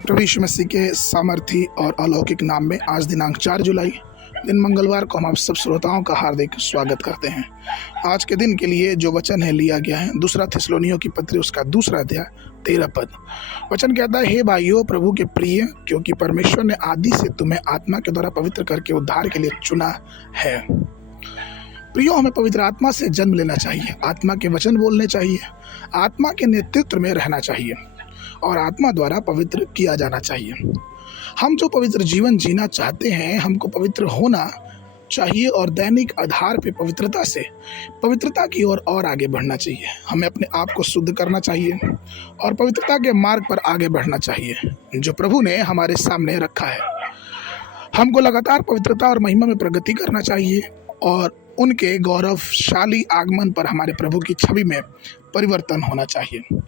प्रभु यीशु मसीह के सामर्थी और अलौकिक नाम में आज दिनांक 4 जुलाई दिन मंगलवार को हम आप सब श्रोताओं का हार्दिक स्वागत करते हैं। आज के दिन के लिए जो वचन है लिया गया है दूसरा थिस्सलुनीयों की पत्री उसका 2 अध्याय 13 पद। वचन कहता है, हे भाइयों प्रभु के प्रिय, क्योंकि परमेश्वर ने आदि से तुम्हें आत्मा के द्वारा पवित्र करके उद्धार के लिए चुना है। प्रियो, हमें पवित्र आत्मा से जन्म लेना चाहिए, आत्मा के वचन बोलने चाहिए, आत्मा के नेतृत्व में रहना चाहिए और आत्मा द्वारा पवित्र किया जाना चाहिए। हम जो पवित्र जीवन जीना चाहते हैं, हमको पवित्र होना चाहिए और दैनिक आधार पे पवित्रता की ओर और आगे बढ़ना चाहिए। हमें अपने आप को शुद्ध करना चाहिए और पवित्रता के मार्ग पर आगे बढ़ना चाहिए जो प्रभु ने हमारे सामने रखा है। हमको लगातार पवित्रता और महिमा में प्रगति करना चाहिए और उनके गौरवशाली आगमन पर हमारे प्रभु की छवि में परिवर्तन होना चाहिए।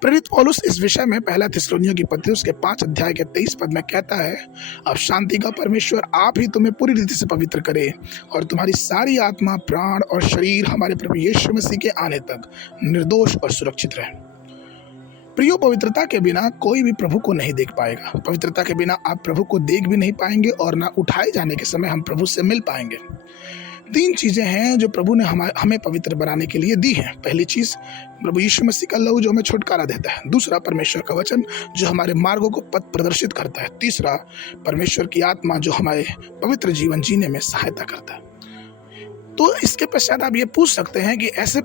प्रेरित पौलुस इस विषय में पहला थिस्सलुनीयों की पत्री उसके 5 अध्याय के 23 पद में कहता है, अब शांति का परमेश्वर आप ही तुम्हें पूरी रीति से पवित्र करे और तुम्हारी सारी आत्मा, प्राण और शरीर हमारे प्रभु यीशु मसीह के आने तक निर्दोष और सुरक्षित रहे। प्रियो, पवित्रता के बिना कोई भी प्रभु को नहीं देख पाएगा। पवित्रता के बिना आप प्रभु को देख भी नहीं पाएंगे और ना उठाए जाने के समय हम प्रभु से मिल पाएंगे। 3 चीजें हैं जो प्रभु ने हमें पवित्र बनाने के लिए दी हैं। पहली चीज प्रभु यीशु मसीह का लहू जो हमें छुटकारा देता है। दूसरा, परमेश्वर का वचन जो हमारे मार्गों को पथ प्रदर्शित करता है। तीसरा, परमेश्वर की आत्मा जो हमारे पवित्र जीवन जीने में सहायता करता है। तो इसके पश्चात आप ये पूछ सकते हैं कि ऐसे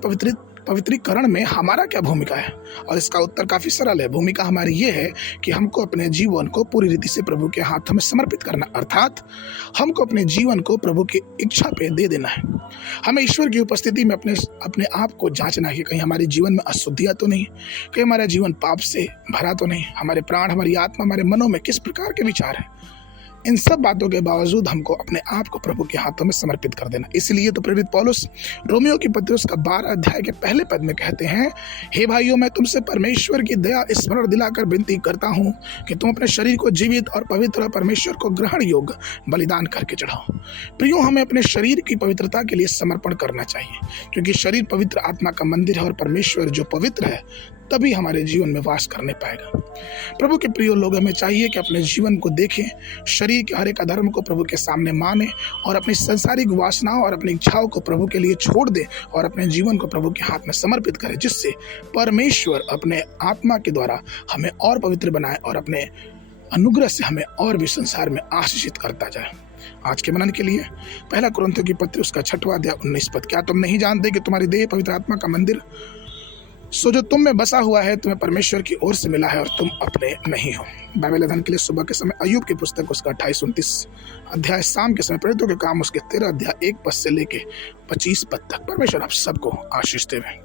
पवित्रीकरण में हमारा क्या भूमिका है, और इसका उत्तर काफी सरल है। भूमिका हमारी ये है कि हमको अपने जीवन को पूरी रीति से प्रभु के हाथों में समर्पित करना, अर्थात हमको अपने जीवन को प्रभु की इच्छा पे दे देना है। हमें ईश्वर की उपस्थिति में अपने आप को जांचना है कि कहीं हमारे जीवन में अशुद्धियां तो नहीं, कहीं हमारा जीवन पाप से भरा तो नहीं, हमारे प्राण, हमारी आत्मा, हमारे मनों में किस प्रकार के विचार हैं। इन सब बातों के बावजूद हमको अपने आप को प्रभु के हाथों में समर्पित कर देना। इसलिए तो प्रेरित पौलुस रोमियो की पत्री उसका 12 अध्याय के पहले पद में कहते हैं, हे भाइयों, मैं तुमसे परमेश्वर की दया स्मरण दिलाकर विनती करता हूँ कि तुम अपने शरीर को जीवित और पवित्र और परमेश्वर को ग्रहण योग्य बलिदान करके चढ़ाओ। प्रियो, हमें अपने शरीर की पवित्रता के लिए समर्पण करना चाहिए, क्योंकि शरीर पवित्र आत्मा का मंदिर है और परमेश्वर जो पवित्र है तभी हमारे जीवन में वास करने पाएगा। प्रभु के प्रिय लोग, हमें चाहिए कि अपने जीवन को देखें, शरीर के हर एक अधर्म को प्रभु के सामने माने और अपनी सांसारिक वासनाओं और अपनी इच्छाओं को प्रभु के लिए छोड़ दे और अपने जीवन को प्रभु के हाथ में समर्पित करें, जिससे परमेश्वर अपने आत्मा के द्वारा हमें और पवित्र बनाए और अपने अनुग्रह से हमें और भी संसार में आशीषित करता जाए। आज के मनन के लिए पहला कुरिन्थियों की पत्री उसका 6वां अध्याय 19 पद। क्या तुम नहीं जानते कि तुम्हारी देह पवित्र आत्मा का मंदिर सो जो तुम में बसा हुआ है तुम्हें परमेश्वर की ओर से मिला है और तुम अपने नहीं हो। बाइबल अध्ययन के लिए सुबह के समय अय्यूब की पुस्तक उसका 28-29 अध्याय, शाम के समय प्रेरितों के काम उसके 13 अध्याय 1 पद से लेके 25 पद तक। परमेश्वर आप सबको आशीष देवे।